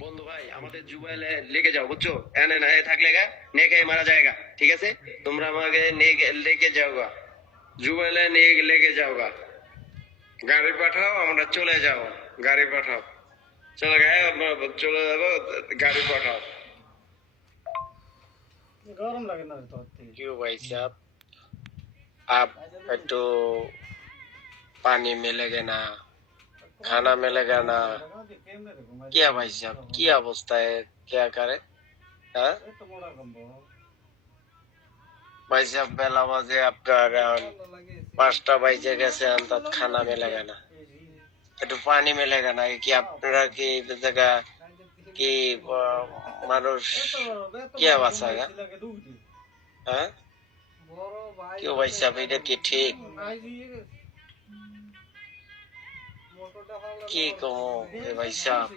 বন্ধু ভাই আমাদের জুবাইলে লেগে যাও বুঝছো, এনে না থাকলে গা নেকে মারা যায়গা। ঠিক আছে, তোমরা আমাকে লেগে যাও গা, জুবাইলে নিয়ে লেগে যাও গা। গাড়ি পাঠাও, আমরা চলে যাও। গাড়ি পাঠাও, চলে গায়ে চলে যাবো। গাড়ি পাঠাও। গরম লাগে না তো? क्यों भाई साहब, आप तो पानी मिलेगा ना, खाना मिलेगा ना? क्या भाई साहब, क्या अवस्था है, क्या करे? हाँ भाई साहब, बेला बजे आपका 5টা বাজে গেছে, অন্তত খানা মিলেगा না, একটু পানি মিলেगा না? কি আপনারা কি জায়গা কি মানুষ কি অবস্থা? হ্যাঁ क्यों भाई साहब, এটা কি ঠিক? কি কমো ভাই সাহেব?